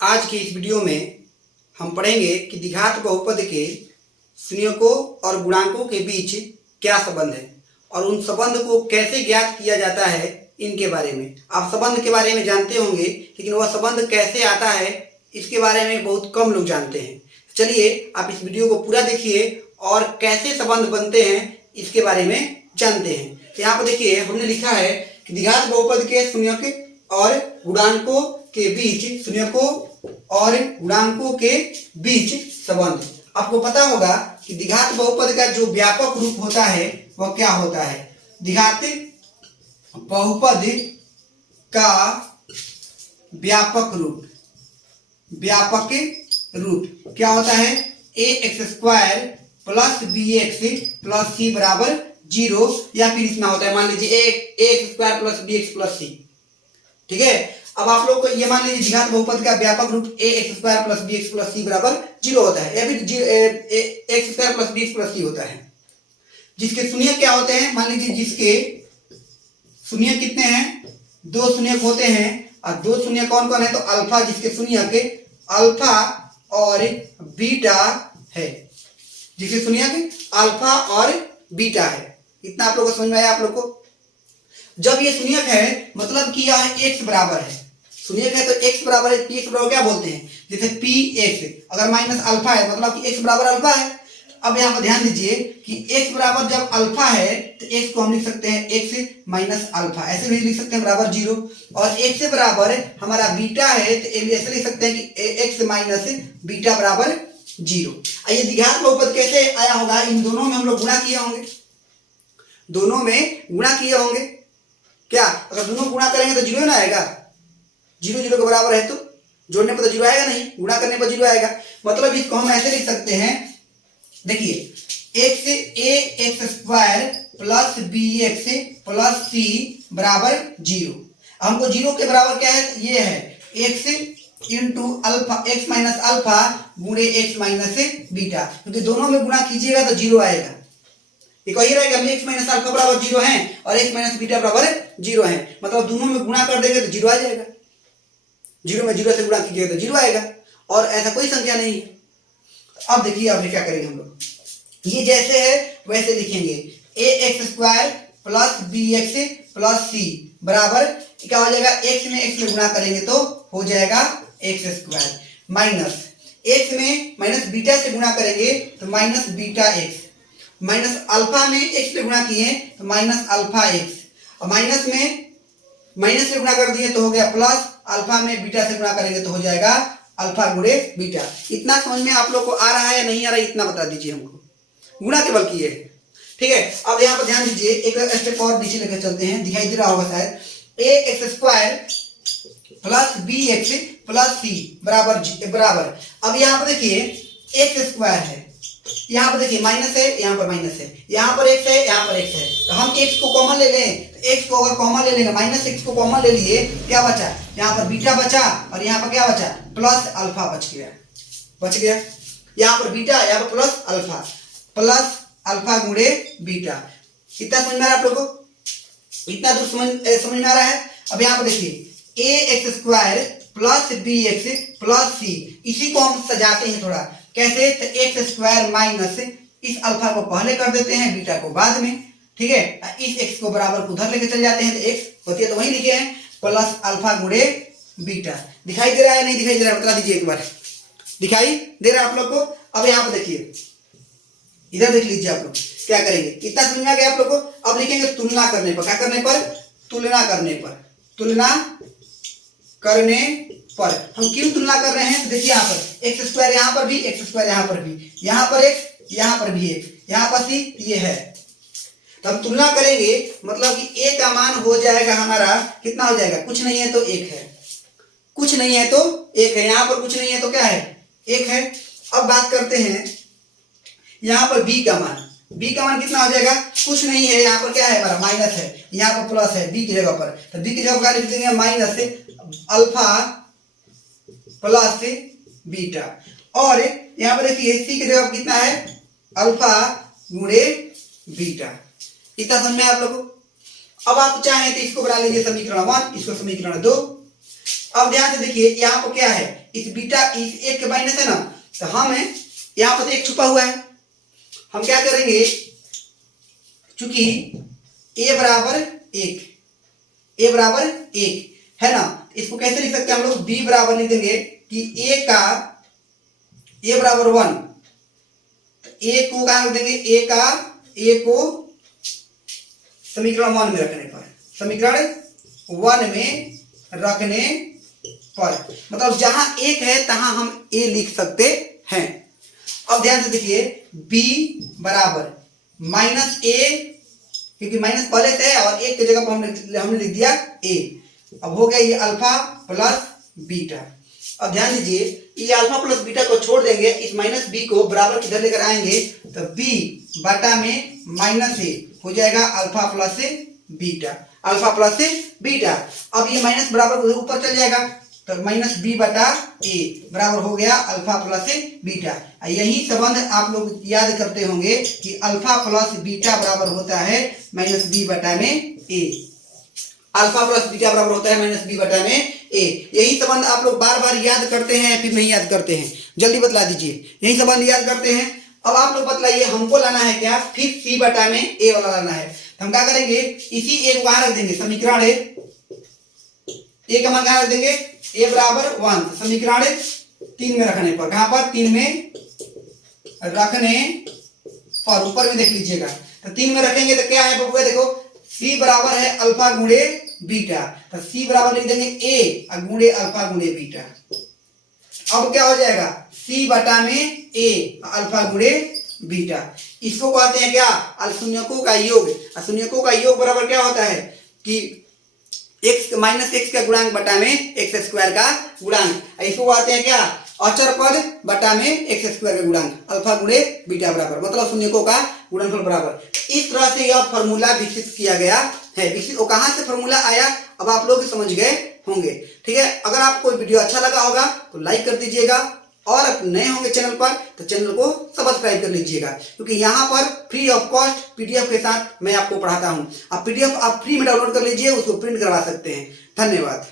आज की इस वीडियो में हम पढ़ेंगे कि द्विघात बहुपद के शून्यकों और गुणांकों के बीच क्या संबंध है और उन संबंध को कैसे ज्ञात किया जाता है इनके बारे में। आप संबंध के बारे में जानते होंगे, लेकिन वह संबंध कैसे आता है इसके बारे में बहुत कम लोग जानते हैं। चलिए आप इस वीडियो को पूरा देखिए और कैसे संबंध बनते हैं इसके बारे में जानते हैं। तो यहाँ पर देखिए हमने लिखा है कि द्विघात बहुपद के शून्यक और गुणांकों के बीच संबंध। आपको पता होगा कि द्विघात बहुपद का जो व्यापक रूप होता है वह क्या होता है। द्विघात बहुपद का व्यापक रूप क्या होता है? ax² plus bx plus c बराबर 0, या फिर इतना होता है, मान लीजिए ax² plus bx plus c। ठीक है, अब आप लोग को ये मान लीजिए द्विघात बहुपद का व्यापक रूप ax² plus bx plus c बराबर 0 होता है, या फिर x² plus bx plus c होता है। जिसके शून्यक क्या होते हैं? मान लीजिए जिसके शून्यक कितने हैं? 2 शून्यक होते हैं। और 2 शून्यक कौन कौन है? तो अल्फा, जिसके शून्यक अल्फा और बीटा है, जिसके शून्यक अल्फा और बीटा है। इतना आप लोगों को समझ में आया? आप लोग को जब ये शून्यक है मतलब कि यह x बराबर है, शून्यक है तो x बराबर है, p x बराबर क्या बोलते हैं? जैसे px अगर माइनस अल्फा है मतलब कि x बराबर अल्फा है। अब यहाँ पर ध्यान दीजिए कि x बराबर जब अल्फा है तो x को हम लिख सकते हैं x माइनस अल्फा, ऐसे भी लिख सकते हैं बराबर 0। और x से बराबर हमारा बीटा है तो ऐसे लिख सकते हैं कि x माइनस बीटा बराबर 0। ये द्विघात बहुपद कैसे आया होगा? इन दोनों में हम लोग गुणा किए होंगे, दोनों में गुणा किए होंगे। क्या अगर दोनों गुणा करेंगे तो 0 ना आएगा? 0 0 के बराबर है तो जोड़ने पर तो 0 आएगा नहीं, गुणा करने पर 0 आएगा। मतलब इसको हम ऐसे लिख सकते हैं, देखिए ax² plus bx plus c बराबर 0। हमको 0 के बराबर क्या है? ये है x into alpha, x minus alpha गुणे x माइनस बीटा, क्योंकि दोनों में गुणा कीजिएगा तो 0 आएगा। एक वही रहेगा, x माइनस अल्फा बराबर 0 है और x माइनस बीटा बराबर 0 है, मतलब दोनों में गुणा कर देंगे तो 0 आ जाएगा। 0 में 0 से गुणा कीजिएगा तो 0 आएगा, और ऐसा कोई संख्या नहीं है। अब देखिए अब क्या करेंगे हम लोग, ये जैसे है वैसे लिखेंगे ax² plus bx plus c बराबर क्या हो जाएगा? x में गुणा करेंगे तो हो जाएगा x² माइनस x में माइनस बीटा से गुणा करेंगे तो minus beta x, minus alpha में x पे गुणा किए तो माइनस अल्फा x, और माइनस में माइनस से गुणा कर दिए तो हो गया प्लस, अल्फा में बीटा से गुणा करेंगे तो हो जाएगा अल्फा गुणे बीटा। इतना समझ में आप लोग को आ रहा है या नहीं आ रहा है? इतना बता दीजिए हमको, गुणा केवल किए। ठीक है, अब यहाँ पर ध्यान दीजिए, एक स्टेप और नीचे लेकर चलते हैं, दिखाई दे रहा होगा शायद। ax² plus bx plus c बराबर अब यहाँ पर देखिए x² है, यहाँ पर देखिए माइनस है, यहाँ पर माइनस है, यहाँ पर x है, यहाँ पर x है, तो हम x को कॉमन ले लें। तो x को अगर कॉमन ले लेंगे, माइनस x को कॉमन ले लिए, क्या बचा? यहाँ पर बीटा बचा और यहाँ पर क्या बचा? प्लस अल्फा बच गया। यहाँ पर बीटा, यहाँ पर प्लस अल्फा गुणे बीटा। कितना समझ में आ रहा है आप लोगों को? इतना दूर समझ में आ रहा है? अब यहाँ पर देखिए ax² plus bx plus c, इसी को हम सजाते हैं थोड़ा। कैसे? तो x² माइनस इस अल्फा को पहले कर देते हैं, बीटा को बाद में। ठीक है, इस x को बराबर को उधर लेके चल जाते हैं तो x होती है तो वही लिखे हैं प्लस अल्फा गुणे बीटा। दिखाई दे रहा है नहीं दिखाई दे रहा है? बता दीजिए एक बार, दिखाई दे रहा है आप लोग को? अब यहाँ पर देखिए, इधर देख लीजिए आप लोग क्या करेंगे। कितना समझ में आ गया आप लोग को? अब लिखेंगे तुलना करने पर। क्या करने पर? तुलना करने पर हम क्यों तुलना कर रहे हैं? तो देखिए यहाँ पर x² यहाँ पर भी, x² यहाँ पर भी, यहाँ पर x, यहाँ पर भी x, यहाँ पर c, ये है। तो हम तुलना करेंगे मतलब कि a का मान हो जाएगा हमारा, कितना हो जाएगा? कुछ नहीं है तो 1 है, कुछ नहीं है तो 1 है, यहाँ पर कुछ नहीं है तो क्या है? 1 है। अब बात करते हैं यहाँ पर b का मान कितना हो जाएगा? कुछ नहीं है, यहाँ पर क्या है हमारा? माइनस है, यहाँ पर प्लस है b की जगह पर, तो b की जगह पर लिख देंगे माइनस अल्फा प्लस बीटा। और यहाँ पर देखिए c की जगह कितना है? अल्फा गुणे बीटा। इतना समझ में आप लोगों को? अब आप चाहें तो इसको बना लीजिए समीकरण 1, इसको समीकरण 2। अब ध्यान से देखिए यहाँ पर क्या है, इस बीटा इस एक के माइनस है ना, तो हम यहाँ पर एक छुपा हुआ है, हम क्या करेंगे, चूंकि a बराबर एक है ना, इसको कैसे लिख सकते हैं हम लोग, b बराबर लिख देंगे कि a बराबर 1, तो a को कहाँ रख देंगे, a को समीकरण 1 में रखने पर, मतलब जहां एक है तहां हम a लिख सकते हैं। अब ध्यान से देखिए, b बराबर माइनस a, क्योंकि माइनस पहले से है और एक की जगह पर हमने लिख दिया a। अब हो गया ये अल्फा प्लस बीटा। अब ध्यान दीजिए, ये अल्फा प्लस बीटा को छोड़ देंगे, इस माइनस बी को बराबर किधर लेकर आएंगे, तो b बटा में माइनस a हो जाएगा अल्फा प्लस बीटा, अब ये माइनस बराबर ऊपर चल जाएगा, तो माइनस बी बटा ए बराबर हो गया अल्फा प्लस बीटा। यही संबंध आप लोग याद करते होंगे कि अल्फा प्लस बीटा बराबर होता है माइनस बी बटा में ए, अल्फा प्लस बीटा बराबर होता है माइनस बी बटा में ए। यही संबंध आप लोग बार बार याद करते हैं, फिर नहीं याद करते हैं, जल्दी बतला दीजिए, यही संबंध याद करते हैं। अब आप लोग बतलाइए, हमको लाना है क्या, फिर सी बटा में ए वाला लाना है, तो हम क्या करेंगे, इसी एक वहां रख देंगे, समीकरण ए का मान कहां रख देंगे, a बराबर 1, समीकरण 3 में रखने पर, कहां पर, 3 में रखने पर, ऊपर में देख लीजिएगा, तो 3 में रखेंगे तो क्या है बबुआ, देखो c बराबर है अल्फा गुणे बीटा, तो c बराबर लिख देंगे a गुणे अल्फा गुणे बीटा। अब क्या हो जाएगा, c बटा में a अल्फा गुणे बीटा, इसको कहते हैं क्या, शून्यकों का योग। शून्यकों का योग बराबर क्या होता है कि x माइनस एक्स का गुणांक बटा में एक्स स्क्वायर का गुणांक, इसको कहते हैं क्या, अचर पद बटा में एक्स स्क्वायर का गुणांक, अल्फा गुणे बीटा बराबर, मतलब शून्यकों का गुणनफल बराबर। इस तरह से यह फॉर्मूला विकसित किया गया है। विकसित कहां से फॉर्मूला आया, अब आप लोग समझ गए होंगे। ठीक है, अगर आपको वीडियो अच्छा लगा होगा तो लाइक कर दीजिएगा, और नए होंगे चैनल पर तो चैनल को सब्सक्राइब कर लीजिएगा, क्योंकि यहाँ पर फ्री ऑफ कॉस्ट पीडीएफ के साथ मैं आपको पढ़ाता हूँ। आप पीडीएफ आप फ्री में डाउनलोड कर लीजिए, उसको प्रिंट करवा सकते हैं। धन्यवाद।